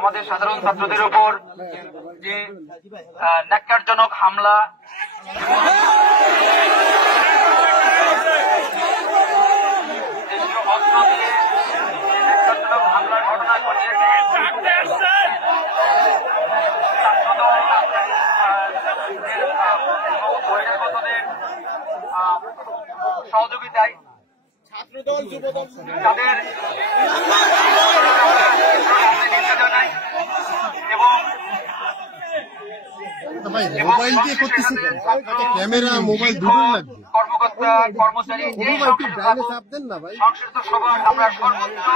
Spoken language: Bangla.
আমাদের সাধারণ ছাত্রদের উপর যে ন্যাক্কারজনক হামলা, দেশীয় অস্ত্র দিয়ে ন্যাক্কারজনক হামলার ঘটনা ঘটিয়েছে ছাত্রদল বহিরাগতদের সহযোগিতায়, তাদের জানাই এবং মোবাইল দিয়ে করতেছি, ক্যামেরা মোবাইল দুটো লাগবে। কর্মকর্তা কর্মচারী সংশ্লিষ্ট সবার আমরা সর্বোচ্চ